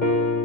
thank you